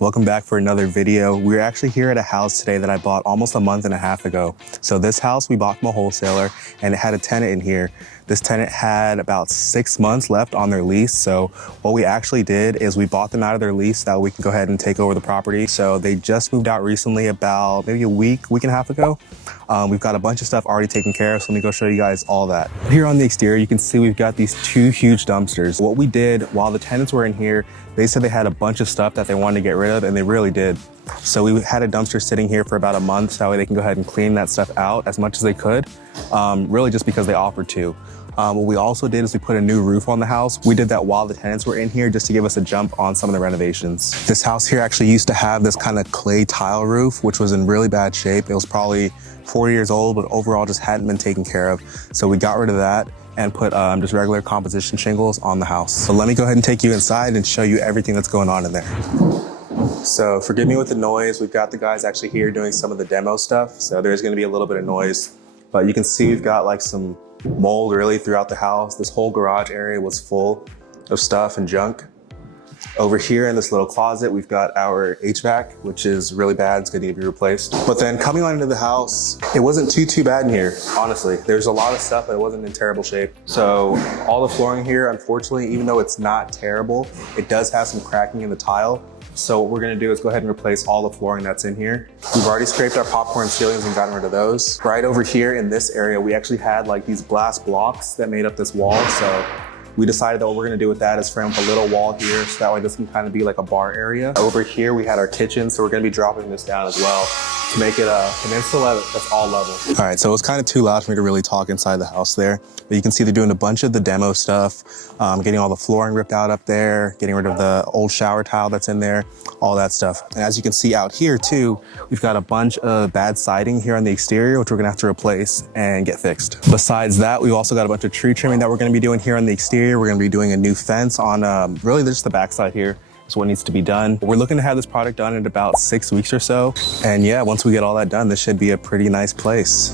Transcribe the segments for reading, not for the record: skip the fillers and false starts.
Welcome back for another video. We're actually here at a house today that I bought almost a month and a half ago. So this house we bought from a wholesaler and it had a tenant in here. This tenant had about 6 months left on their lease. So what we actually did is we bought them out of their lease so that we can go ahead and take over the property. So they just moved out recently about maybe a week and a half ago. We've got a bunch of stuff already taken care of. So let me go show you guys all that. Here on the exterior, you can see we've got these two huge dumpsters. What we did while the tenants were in here, they said they had a bunch of stuff that they wanted to get rid of, and they really did. So we had a dumpster sitting here for about a month, so that way they can go ahead and clean that stuff out as much as they could, really just because they offered to. What we also did is we put a new roof on the house. We did that while the tenants were in here just to give us a jump on some of the renovations. This house here actually used to have this kind of clay tile roof, which was in really bad shape. It was probably 4 years old, but overall just hadn't been taken care of. So we got rid of that and put just regular composition shingles on the house. So let me go ahead and take you inside and show you everything that's going on in there. So forgive me with the noise. We've got the guys actually here doing some of the demo stuff. So there's gonna be a little bit of noise, but you can see we've got like some mold really throughout the house. This whole garage area was full of stuff and junk. Over here in this little closet, we've got our HVAC, which is really bad. It's going to need to be replaced. But then coming on into the house, it wasn't too bad in here, honestly. There's a lot of stuff, but it wasn't in terrible shape. So all the flooring here, unfortunately, even though it's not terrible, it does have some cracking in the tile. So what we're gonna do is go ahead and replace all the flooring that's in here. We've already scraped our popcorn ceilings and gotten rid of those. Right over here in this area, we actually had like these glass blocks that made up this wall. So we decided that what we're gonna do with that is frame up a little wall here, so that way this can kind of be like a bar area. Over here, we had our kitchen, so we're gonna be dropping this down as well to make it a peninsula that's all level. All right, so it was kind of too loud for me to really talk inside the house there, but you can see they're doing a bunch of the demo stuff, getting all the flooring ripped out up there, getting rid of the old shower tile that's in there, all that stuff. And as you can see out here too, we've got a bunch of bad siding here on the exterior, which we're gonna have to replace and get fixed. Besides that, we've also got a bunch of tree trimming that we're gonna be doing here on the exterior. We're gonna be doing a new fence on really just the backside here. Is what needs to be done. We're looking to have this project done in about 6 weeks or so. And yeah, once we get all that done, this should be a pretty nice place.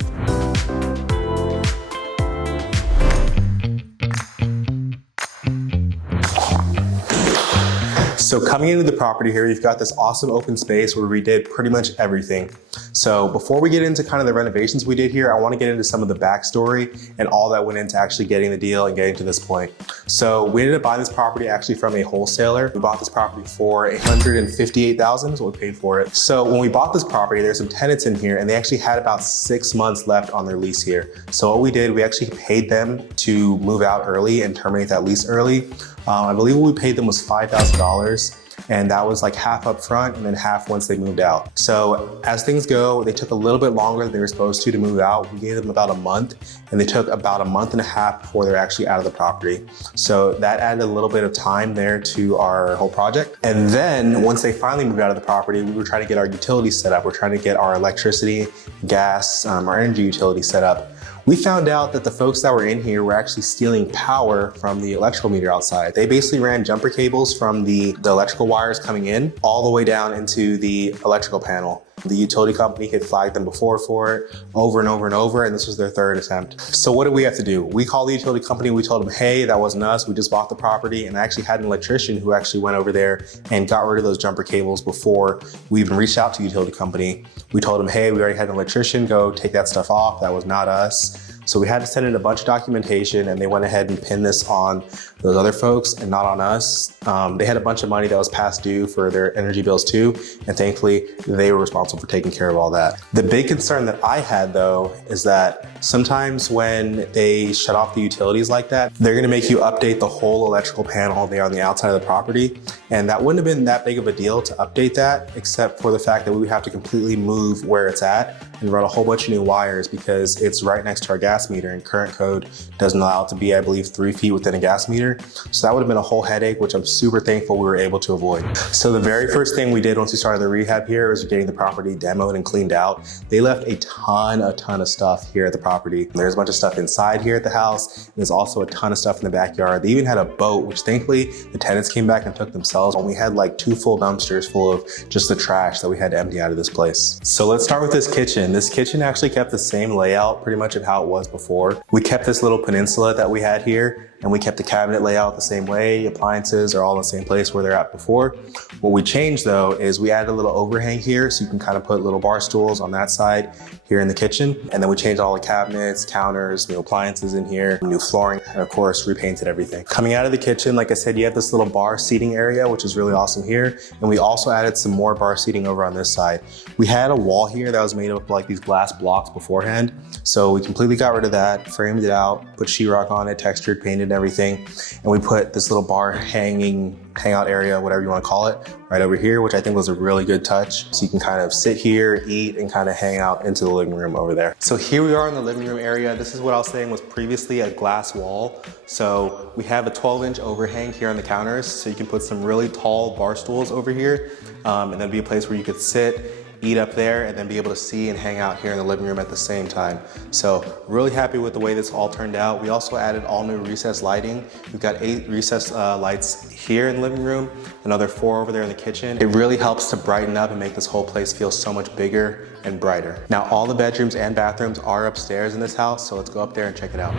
So coming into the property here, you've got this awesome open space where we did pretty much everything. So before we get into kind of the renovations we did here, I want to get into some of the backstory and all that went into actually getting the deal and getting to this point. So we ended up buying this property actually from a wholesaler. We bought this property for $158,000 is what we paid for it. So when we bought this property, there's some tenants in here and they actually had about 6 months left on their lease here. So what we did, we actually paid them to move out early and terminate that lease early. I believe what we paid them was $5,000. And that was like half up front and then half once they moved out. So as things go, they took a little bit longer than they were supposed to move out. We gave them about a month and they took about a month and a half before they're actually out of the property. So that added a little bit of time there to our whole project. And then once they finally moved out of the property, we were trying to get our utilities set up. We're trying to get our electricity, gas, our energy utility set up. We found out that the folks that were in here were actually stealing power from the electrical meter outside. They basically ran jumper cables from the electrical wires coming in all the way down into the electrical panel. The utility company had flagged them before for it over and over and over, and this was their third attempt. So what did we have to do? We called the utility company, we told them, hey, that wasn't us, we just bought the property, and I actually had an electrician who actually went over there and got rid of those jumper cables before we even reached out to the utility company. We told them, hey, we already had an electrician, go take that stuff off, that was not us. So we had to send in a bunch of documentation and they went ahead and pinned this on those other folks and not on us. They had a bunch of money that was past due for their energy bills too. And thankfully they were responsible for taking care of all that. The big concern that I had though, is that sometimes when they shut off the utilities like that, they're gonna make you update the whole electrical panel there on the outside of the property. And that wouldn't have been that big of a deal to update that, except for the fact that we would have to completely move where it's at and run a whole bunch of new wires because it's right next to our gas meter and current code doesn't allow it to be, I believe, 3 feet within a gas meter. So that would have been a whole headache, which I'm super thankful we were able to avoid. So the very first thing we did once we started the rehab here was getting the property demoed and cleaned out. They left a ton of stuff here at the property. There's a bunch of stuff inside here at the house. There's also a ton of stuff in the backyard. They even had a boat, which thankfully the tenants came back and took themselves. And we had like 2 full dumpsters full of just the trash that we had to empty out of this place. So let's start with this kitchen. This kitchen actually kept the same layout pretty much of how it was was before. We kept this little peninsula that we had here, and we kept the cabinet layout the same way. Appliances are all in the same place where they're at before. What we changed though is we added a little overhang here, so you can kind of put little bar stools on that side here in the kitchen. And then we changed all the cabinets, counters, new appliances in here, new flooring, and of course repainted everything. Coming out of the kitchen, like I said, you have this little bar seating area, which is really awesome here. And we also added some more bar seating over on this side. We had a wall here that was made up of like these glass blocks beforehand. So we completely got rid of that, framed it out, put sheetrock on it, textured, painted everything. And we put this little bar hangout area, whatever you want to call it, right over here, which I think was a really good touch. So you can kind of sit here, eat, and kind of hang out into the living room over there. So here we are in the living room area. This is what I was saying was previously a glass wall. So we have a 12-inch overhang here on the counters. So you can put some really tall bar stools over here, and then be a place where you could sit, eat up there, and then be able to see and hang out here in the living room at the same time. So really happy with the way this all turned out. We also added all new recessed lighting. We've got 8 recessed lights here in the living room, another 4 over there in the kitchen. It really helps to brighten up and make this whole place feel so much bigger and brighter. Now all the bedrooms and bathrooms are upstairs in this house, so let's go up there and check it out.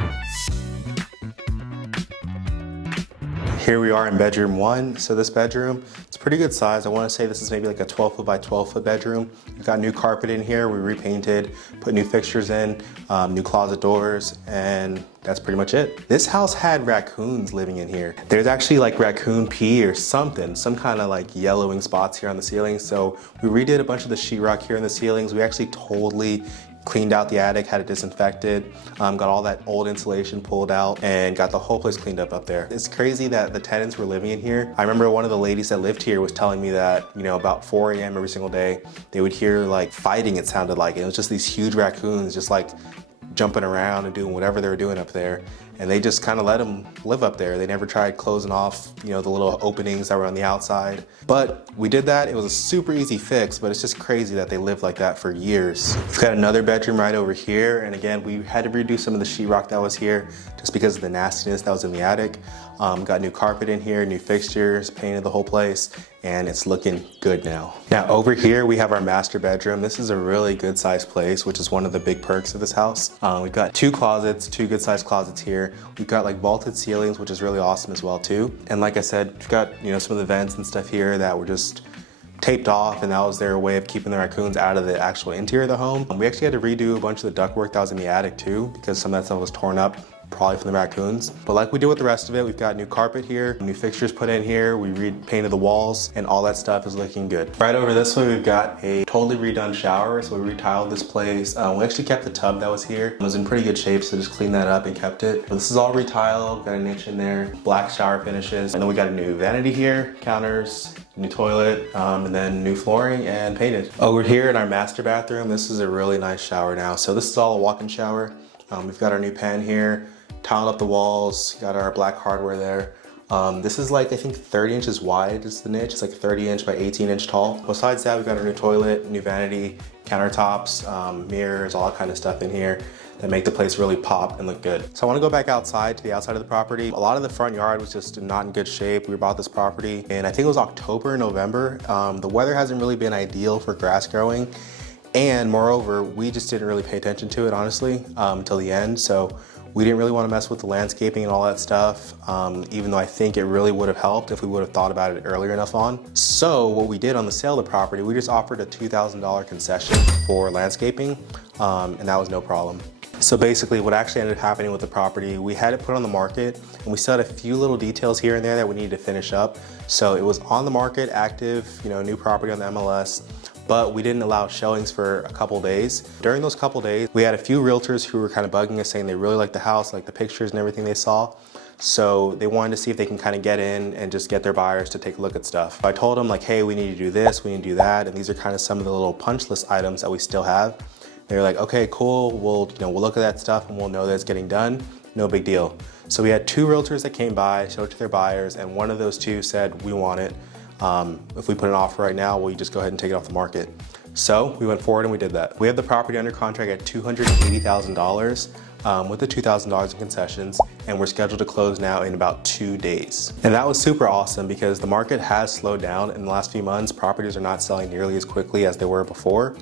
Here we are in bedroom 1. So this bedroom, it's a pretty good size. I want to say this is maybe like a 12 foot by 12 foot bedroom. We've got new carpet in here. We repainted, put new fixtures in, new closet doors, and that's pretty much it. This house had raccoons living in here. There's actually like raccoon pee or something, some kind of like yellowing spots here on the ceiling. So we redid a bunch of the sheetrock here in the ceilings. We actually totally cleaned out the attic, had it disinfected, got all that old insulation pulled out, and got the whole place cleaned up there. It's crazy that the tenants were living in here. I remember one of the ladies that lived here was telling me that, you know, about 4 a.m. every single day, they would hear like fighting, it sounded like. It was just these huge raccoons just like jumping around and doing whatever they were doing up there. And they just kind of let them live up there. They never tried closing off, you know, the little openings that were on the outside. But we did that. It was a super easy fix, but it's just crazy that they lived like that for years. We've got another bedroom right over here. And again, we had to redo some of the sheetrock that was here just because of the nastiness that was in the attic. Got new carpet in here, new fixtures, painted the whole place, and it's looking good now. Now over here, we have our master bedroom. This is a really good sized place, which is one of the big perks of this house. We've got 2 closets, 2 good sized closets here. We've got like vaulted ceilings, which is really awesome as well too. And like I said, we've got, you know, some of the vents and stuff here that were just taped off, and that was their way of keeping the raccoons out of the actual interior of the home. We actually had to redo a bunch of the ductwork that was in the attic too, because some of that stuff was torn up, probably from the raccoons. But like we did with the rest of it, we've got new carpet here, new fixtures put in here, we repainted the walls, and all that stuff is looking good. Right over this way, we've got a totally redone shower, so we retiled this place. We actually kept the tub that was here. It was in pretty good shape, so just cleaned that up and kept it. But this is all retiled, got a niche in there, black shower finishes, and then we got a new vanity here, counters, new toilet, and then new flooring and painted. Over here in our master bathroom, this is a really nice shower now. So this is all a walk-in shower. We've got our new pan here, tiled up the walls, got our black hardware there. This is like, I think 30 inches wide is the niche. It's like 30 inch by 18 inch tall. Besides that, we've got our new toilet, new vanity, countertops, mirrors, all that kind of stuff in here that make the place really pop and look good. So I want to go back outside to the outside of the property. A lot of the front yard was just not in good shape. We bought this property and I think it was October, November. The weather hasn't really been ideal for grass growing. And moreover, we just didn't really pay attention to it, honestly, until the end. So we didn't really want to mess with the landscaping and all that stuff, even though I think it really would have helped if we would have thought about it earlier enough on. So what we did on the sale of the property, we just offered a $2,000 concession for landscaping, and that was no problem. So basically what actually ended up happening with the property, we had it put on the market and we still had a few little details here and there that we needed to finish up. So it was on the market, active, you know, new property on the MLS, but we didn't allow showings for a couple days. During those couple days, we had a few realtors who were kind of bugging us saying they really liked the house, like the pictures and everything they saw. So they wanted to see if they can kind of get in and just get their buyers to take a look at stuff. I told them like, hey, we need to do this, we need to do that. And these are kind of some of the little punch list items that we still have. They were like, okay, cool. We'll look at that stuff and we'll know that it's getting done. No big deal. So we had 2 realtors that came by, showed it to their buyers, and one of those 2 said, we want it. If we put an offer right now, will you just go ahead and take it off the market? So we went forward and we did that. We have the property under contract at $280,000 with the $2,000 in concessions. and we're scheduled to close now in about 2 days. And that was super awesome because the market has slowed down in the last few months. Properties are not selling nearly as quickly as they were before,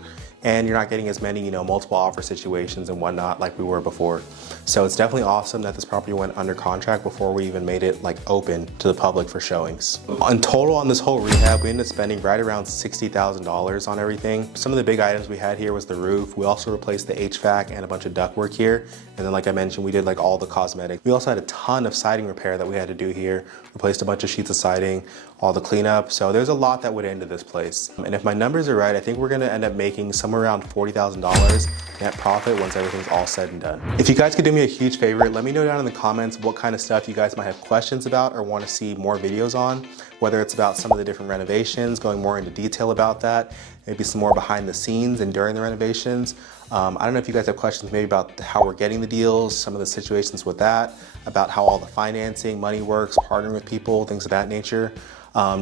and you're not getting as many, multiple offer situations and whatnot like we were before. So it's definitely awesome that this property went under contract before we even made it open to the public for showings. In total on this whole rehab, we ended up spending right around $60,000 on everything. Some of the big items we had here was the roof. We also replaced the HVAC and a bunch of ductwork here. And then like I mentioned, we did all the cosmetic. We also had a ton of siding repair that we had to do here. Replaced a bunch of sheets of siding, all the cleanup. So there's a lot that went into this place. And if my numbers are right, I think we're gonna end up making somewhere around $40,000 net profit once everything's all said and done. If you guys could do me a huge favor, let me know down in the comments what kind of stuff you guys might have questions about or want to see more videos on, whether it's about some of the different renovations, going more into detail about that, maybe some more behind the scenes and during the renovations. I don't know if you guys have questions maybe about how we're getting the deals, some of the situations with that, about how all the financing, money works, partnering with people, things of that nature.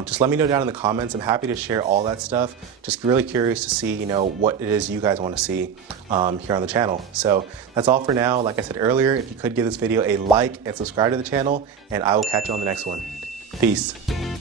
Just let me know down in the comments. I'm happy to share all that stuff. Just really curious to see, what it is you guys want to see here on the channel. So that's all for now. Like I said earlier, if you could give this video a like and subscribe to the channel, and I will catch you on the next one. Peace.